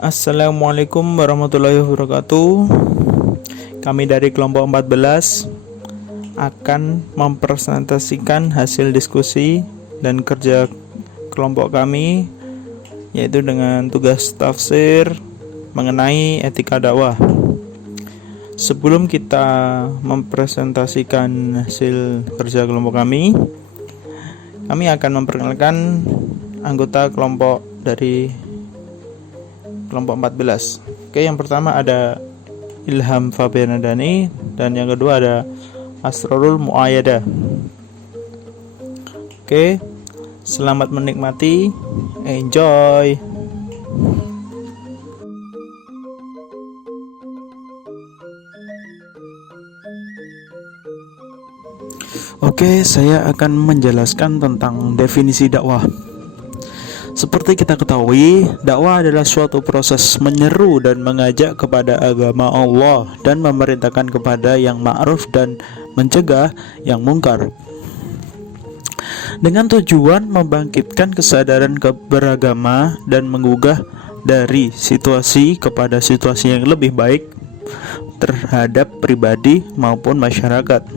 Assalamualaikum warahmatullahi wabarakatuh. Kami dari kelompok 14 akan mempresentasikan hasil diskusi dan kerja kelompok kami, yaitu dengan tugas tafsir mengenai etika dakwah. Sebelum kita mempresentasikan hasil kerja kelompok kami akan memperkenalkan anggota kelompok dari kelompok 14. Oke, yang pertama ada Ilham Fabianadani dan yang kedua ada Asrorul Muayyada. Oke, selamat menikmati, enjoy. Oke, saya akan menjelaskan tentang definisi dakwah. Seperti kita ketahui, dakwah adalah suatu proses menyeru dan mengajak kepada agama Allah dan memerintahkan kepada yang ma'ruf dan mencegah yang mungkar, dengan tujuan membangkitkan kesadaran beragama dan menggugah dari situasi kepada situasi yang lebih baik terhadap pribadi maupun masyarakat.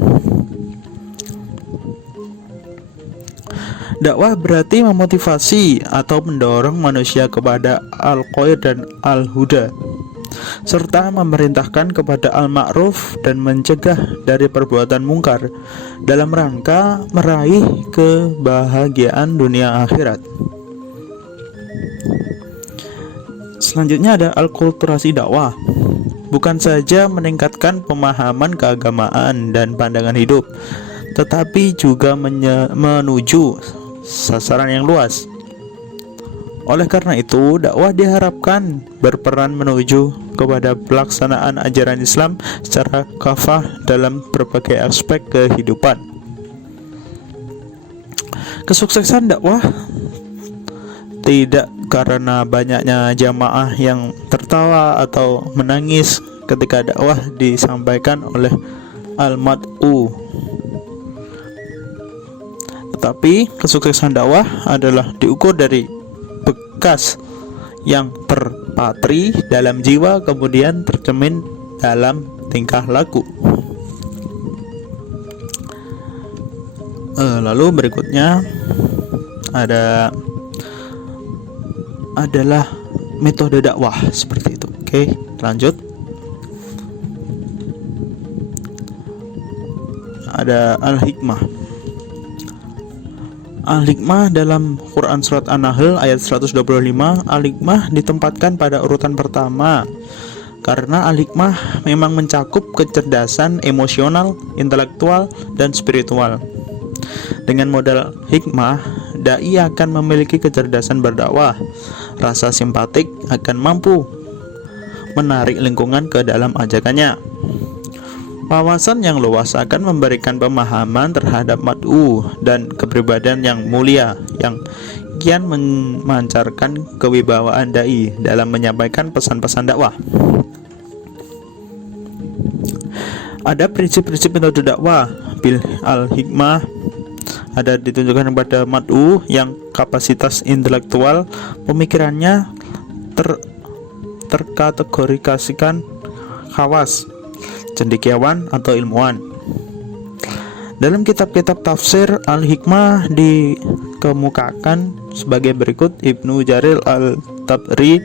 Dakwah berarti memotivasi atau mendorong manusia kepada al-khair dan al-huda, serta memerintahkan kepada al-ma'ruf dan mencegah dari perbuatan mungkar dalam rangka meraih kebahagiaan dunia akhirat. Selanjutnya ada alkulturasi dakwah. Bukan saja meningkatkan pemahaman keagamaan dan pandangan hidup, tetapi juga menuju sasaran yang luas. Oleh karena itu, dakwah diharapkan berperan menuju kepada pelaksanaan ajaran Islam secara kafah dalam berbagai aspek kehidupan. Kesuksesan dakwah tidak karena banyaknya jamaah yang tertawa atau menangis ketika dakwah disampaikan oleh al-mad'u, tetapi kesuksesan dakwah adalah diukur dari bekas yang terpatri dalam jiwa kemudian tercermin dalam tingkah laku. Lalu berikutnya adalah metode dakwah seperti itu. Oke, lanjut. Ada al-hikmah. Al-hikmah dalam Quran Surat An-Nahl ayat 125, al-hikmah ditempatkan pada urutan pertama karena al-hikmah memang mencakup kecerdasan emosional, intelektual, dan spiritual. Dengan modal hikmah, dai akan memiliki kecerdasan berdakwah, rasa simpatik, akan mampu menarik lingkungan ke dalam ajakannya. Wawasan yang luas akan memberikan pemahaman terhadap mad'u dan kepribadian yang mulia yang kian memancarkan kewibawaan dai dalam menyampaikan pesan-pesan dakwah. Ada prinsip-prinsip metode dakwah. Bil al-hikmah ada ditunjukkan kepada mad'u yang kapasitas intelektual pemikirannya terkategorisasikan khawas, cendekiawan atau ilmuwan. Dalam kitab-kitab tafsir, al-hikmah dikemukakan sebagai berikut. Ibnu Jarir al-Tabari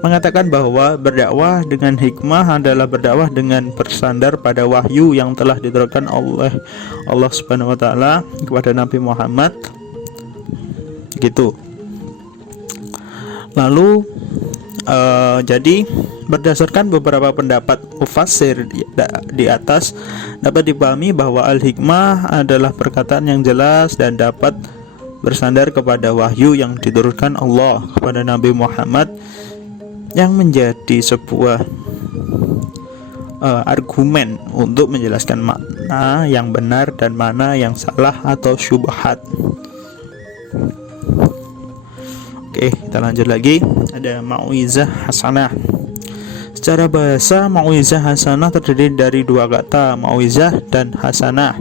mengatakan bahwa berdakwah dengan hikmah adalah berdakwah dengan bersandar pada wahyu yang telah diturunkan oleh Allah Subhanahu wa taala kepada Nabi Muhammad. Gitu. Lalu jadi berdasarkan beberapa pendapat mufassir di atas dapat dipahami bahwa al-hikmah adalah perkataan yang jelas dan dapat bersandar kepada wahyu yang diturunkan Allah kepada Nabi Muhammad yang menjadi sebuah argumen untuk menjelaskan makna yang benar dan mana yang salah atau syubhat. Oke, kita lanjut lagi. Ada mau'izah hasanah. Secara bahasa, mau'izah hasanah terdiri dari dua kata, mau'izah dan hasanah.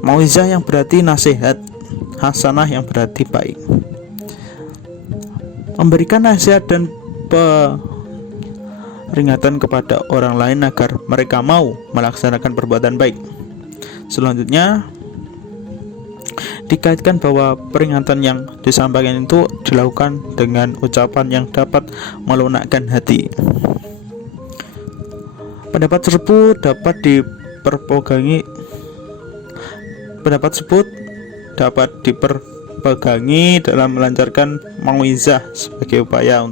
Mau'izah yang berarti nasihat, hasanah yang berarti baik. Memberikan nasihat dan peringatan kepada orang lain agar mereka mau melaksanakan perbuatan baik. Selanjutnya dikaitkan bahwa peringatan yang disampaikan itu dilakukan dengan ucapan yang dapat melunakkan hati. Pendapat tersebut dapat diperpegangi dalam melancarkan mauizah sebagai upaya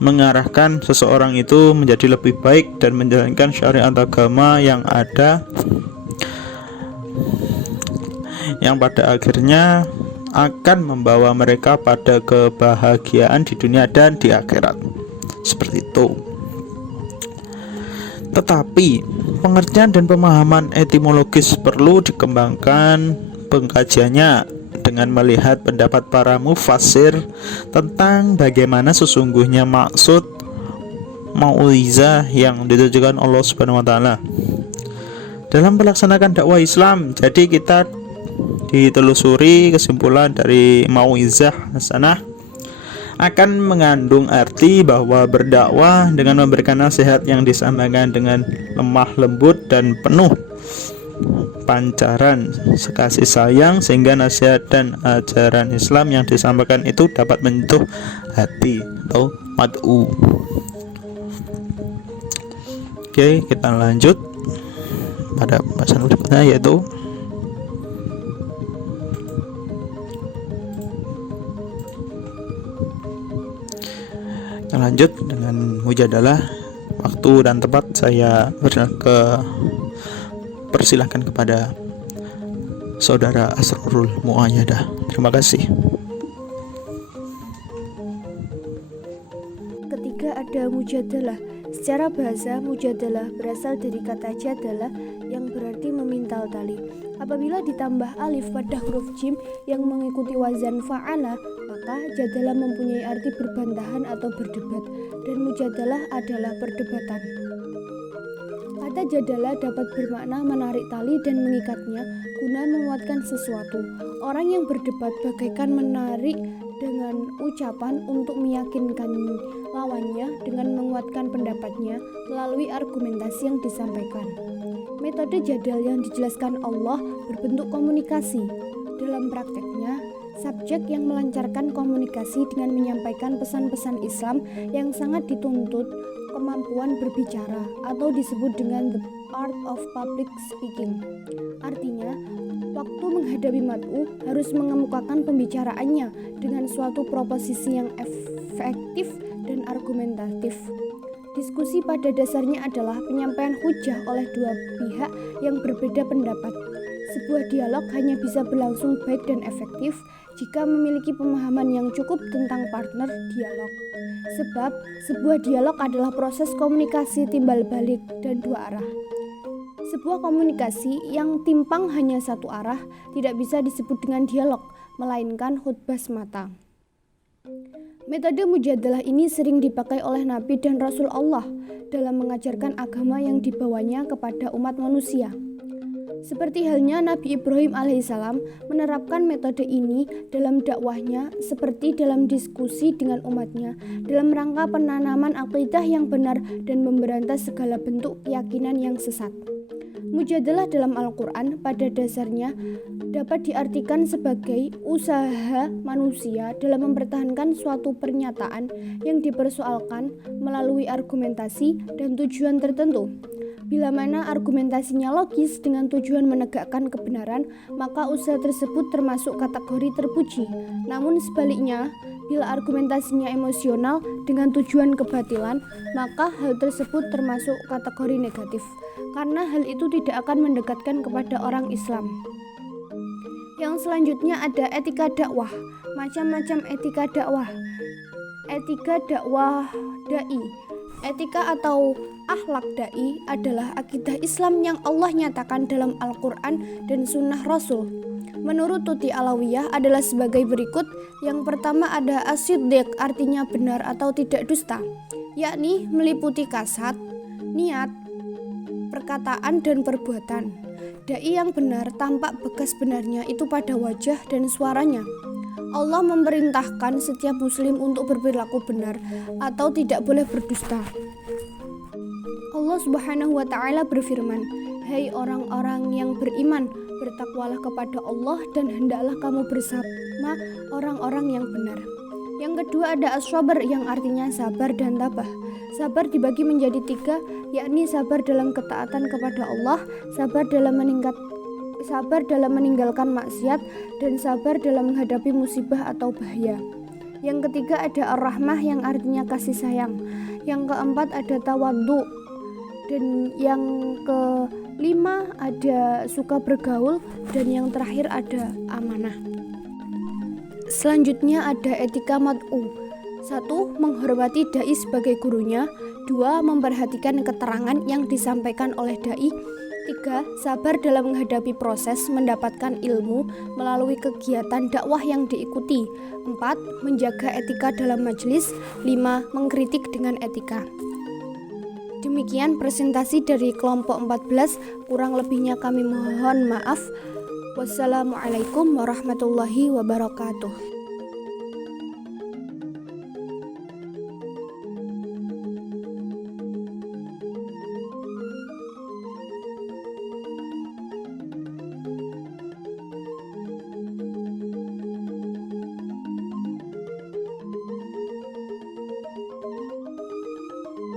mengarahkan seseorang itu menjadi lebih baik dan menjalankan syariat agama yang ada, yang pada akhirnya akan membawa mereka pada kebahagiaan di dunia dan di akhirat. Seperti itu. Tetapi pengertian dan pemahaman etimologis perlu dikembangkan pengkajiannya dengan melihat pendapat para mufassir tentang bagaimana sesungguhnya maksud mauizah yang ditujukan Allah Subhanahu wa taala dalam melaksanakan dakwah Islam. Jadi kita ditelusuri kesimpulan dari mauizah hasanah akan mengandung arti bahwa berdakwah dengan memberikan nasihat yang disampaikan dengan lemah lembut dan penuh pancaran kasih sayang, sehingga nasihat dan ajaran Islam yang disampaikan itu dapat menyentuh hati atau mad'u. Oke, kita lanjut pada pembahasan berikutnya, yaitu lanjut dengan mujadalah. Waktu dan tempat saya persilahkan kepada saudara Asrorul Muayyadah. Terima kasih. Ketiga, ada mujadalah. Secara bahasa, mujadalah berasal dari kata jadalah yang berarti memintal tali. Apabila ditambah alif pada huruf jim yang mengikuti wazan fa'ala, maka jadalah mempunyai arti berbantahan atau berdebat, dan mujadalah adalah perdebatan. Kata jadalah dapat bermakna menarik tali dan mengikatnya guna menguatkan sesuatu. Orang yang berdebat bagaikan menarik dengan ucapan untuk meyakinkan lawannya dengan menguatkan pendapatnya melalui argumentasi yang disampaikan. Metode jadal yang dijelaskan Allah berbentuk komunikasi. Dalam prakteknya, subjek yang melancarkan komunikasi dengan menyampaikan pesan-pesan Islam yang sangat dituntut kemampuan berbicara, atau disebut dengan the art of public speaking. Artinya, waktu menghadapi mad'u harus mengemukakan pembicaraannya dengan suatu proposisi yang efektif dan argumentatif. Diskusi pada dasarnya adalah penyampaian hujah oleh dua pihak yang berbeda pendapat. Sebuah dialog hanya bisa berlangsung baik dan efektif jika memiliki pemahaman yang cukup tentang partner dialog. Sebab sebuah dialog adalah proses komunikasi timbal balik dan dua arah. Sebuah komunikasi yang timpang hanya satu arah tidak bisa disebut dengan dialog, melainkan khutbah semata. Metode mujadalah ini sering dipakai oleh Nabi dan Rasul Allah dalam mengajarkan agama yang dibawanya kepada umat manusia. Seperti halnya Nabi Ibrahim alaihissalam menerapkan metode ini dalam dakwahnya, seperti dalam diskusi dengan umatnya dalam rangka penanaman akidah yang benar dan memberantas segala bentuk keyakinan yang sesat. Mujadalah dalam Al-Quran pada dasarnya dapat diartikan sebagai usaha manusia dalam mempertahankan suatu pernyataan yang dipersoalkan melalui argumentasi dan tujuan tertentu. Bila mana argumentasinya logis dengan tujuan menegakkan kebenaran, maka usaha tersebut termasuk kategori terpuji. Namun sebaliknya, bila argumentasinya emosional dengan tujuan kebatilan, maka hal tersebut termasuk kategori negatif, karena hal itu tidak akan mendekatkan kepada orang Islam. Yang selanjutnya ada etika dakwah. Macam-macam etika dakwah. Etika dakwah dai. Etika atau akhlak dai adalah akidah Islam yang Allah nyatakan dalam Al-Quran dan Sunnah Rasul. Menurut Tuti Alawiyah adalah sebagai berikut. Yang pertama ada as-siddiq, artinya benar atau tidak dusta, yakni meliputi kasat, niat, perkataan dan perbuatan. Dai yang benar tampak bekas benarnya itu pada wajah dan suaranya. Allah memerintahkan setiap muslim untuk berperilaku benar atau tidak boleh berdusta. Allah Subhanahu wa taala berfirman, "Hai orang-orang yang beriman, bertakwalah kepada Allah dan hendaklah kamu bersama orang-orang yang benar." Yang kedua ada as-sabr yang artinya sabar dan tabah. Sabar dibagi menjadi 3, yakni sabar dalam ketaatan kepada Allah, sabar dalam meninggalkan maksiat, dan sabar dalam menghadapi musibah atau bahaya. Yang ketiga ada ar-rahmah yang artinya kasih sayang. Yang keempat ada tawadhu. Dan yang kelima ada suka bergaul, dan yang terakhir ada amanah. Selanjutnya ada etika mad'u. 1. Menghormati dai sebagai gurunya. 2. Memperhatikan keterangan yang disampaikan oleh dai. 3. Sabar dalam menghadapi proses mendapatkan ilmu melalui kegiatan dakwah yang diikuti. 4. Menjaga etika dalam majelis. 5. Mengkritik dengan etika. Demikian presentasi dari kelompok 14, kurang lebihnya kami mohon maaf. Wassalamualaikum warahmatullahi wabarakatuh.